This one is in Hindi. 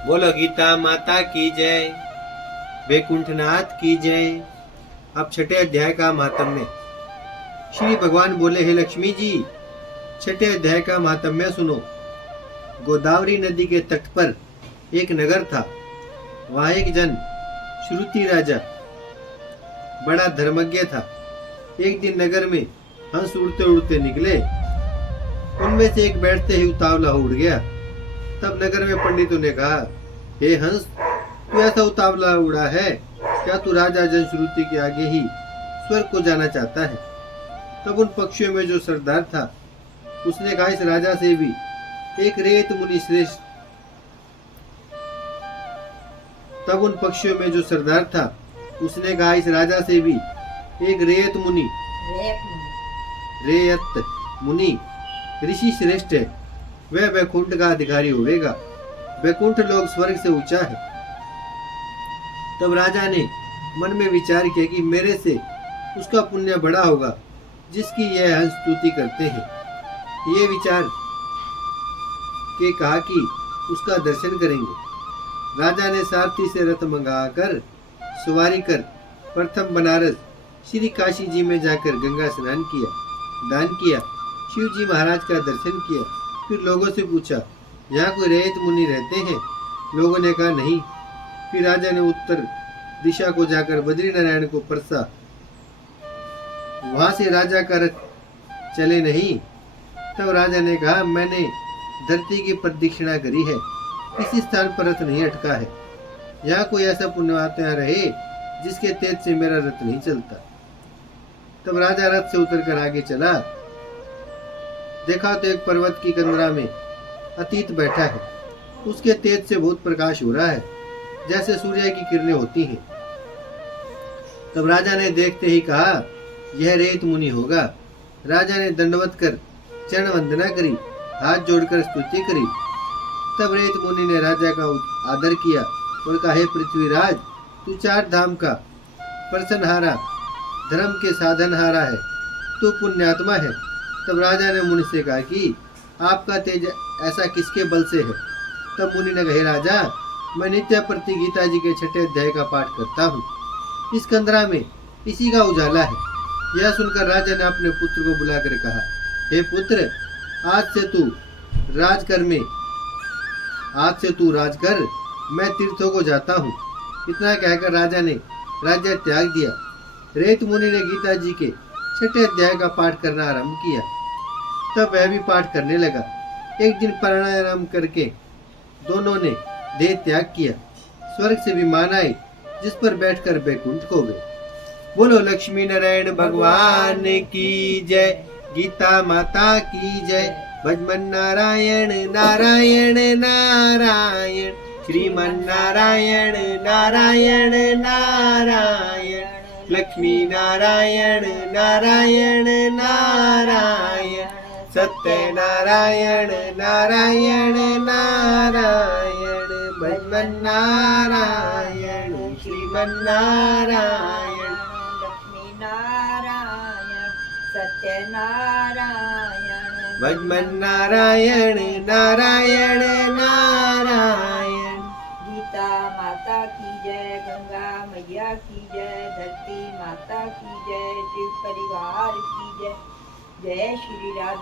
बोलो गीता माता की जय, वैकुंठनाथ की जय। अब छठे अध्याय का महात्म्य। श्री भगवान बोले, हे लक्ष्मी जी, छठे अध्याय का महात्म्य सुनो। गोदावरी नदी के तट पर एक नगर था। वहां एक जन श्रुति राजा बड़ा धर्मज्ञ था। एक दिन नगर में हंस उड़ते उड़ते निकले। उनमें से एक बैठते ही उतावला उड़ गया। तब नगर में पंडितों ने कहा, हे हंस, तू ऐसा उतावला उड़ा है, क्या तू राजा जनश्रुति के आगे ही स्वर्ग को जाना चाहता है? तब उन पक्षियों में जो सरदार था, उसने कहा, इस राजा से भी एक रेत मुनि श्रेष्ठ। तब उन पक्षियों में जो सरदार था, उसने कहा, इस राजा से भी एक रेत मुनि ऋषि श्रेष्ठ है। वह वैकुंठ का अधिकारी होगा। वैकुंठ लोग स्वर्ग से ऊंचा है। तब राजा ने मन में विचार किया कि मेरे से उसका पुण्य बड़ा होगा जिसकी यह हंस स्तुति करते हैं। ये विचार के कहा कि उसका दर्शन करेंगे। राजा ने सारथी से रथ मंगाकर सवारी कर प्रथम बनारस श्री काशी जी में जाकर गंगा स्नान किया, दान किया, शिव जी महाराज का दर्शन किया। फिर लोगों से पूछा, यहाँ कोई रेत मुनि रहते हैं? लोगों ने कहा, नहीं। फिर राजा ने उत्तर दिशा को जाकर बद्री नारायण को परसा। वहां से राजा का रथ चले नहीं। तब राजा ने कहा, मैंने धरती की प्रदक्षिणा करी है, किसी स्थान पर रथ नहीं अटका है। यहाँ कोई ऐसा पुण्यात्मा रहे जिसके तेज से मेरा रथ नहीं चलता। तब राजा रथ से उतरकर आगे चला। देखा तो एक पर्वत की कंदरा में अतीत बैठा है। उसके तेज से बहुत प्रकाश हो रहा है, जैसे सूर्य की किरणें होती हैं। तब राजा ने देखते ही कहा, यह रेत मुनि होगा। राजा ने दंडवत कर चरण वंदना करी, हाथ जोड़कर स्तुति करी। तब रेत मुनि ने राजा का आदर किया और कहा, हे पृथ्वीराज, तू चार धाम का प्रसन्नहारा, धर्म के साधनहारा है, तू पुण्यात्मा है। तब राजा ने मुनि से कहा कि आपका तेज ऐसा किसके बल से है? तब मुनि ने कहा, राजा, मैं नित्य प्रति गीता जी के छठे अध्याय का पाठ करता हूँ। इस कंदरा में इसी का उजाला है। यह सुनकर राजा ने अपने पुत्र को बुलाकर कहा, हे पुत्र, आज से तू राज कर, मैं तीर्थों को जाता हूँ। इतना कहकर राजा ने राज्य त्याग दिया। रेत मुनि ने गीता जी के छठे अध्याय का पाठ करना आरंभ किया। तब वह भी पाठ करने लगा। एक दिन प्राणायाम करके दोनों ने देह त्याग किया। स्वर्ग से विमान आए, जिस पर बैठकर बैकुंठ को गए। बोलो लक्ष्मी नारायण भगवान की जय, गीता माता की जय। भजमन नारायण नारायण नारायण, श्रीमन नारायण नारायण नारायण, लक्ष्मी नारायण नारायण नारायण, सत्य नारायण नारायण नारायण, भजमन नारायण श्रीमन नारायण, लक्ष्मी नारायण सत्य नारायण, भजमन नारायण नारायण नारायण। गीता माता की जय, गंगा मैया की जय, धरती माता की जय, शिव परिवार की जय। जय श्री राधे।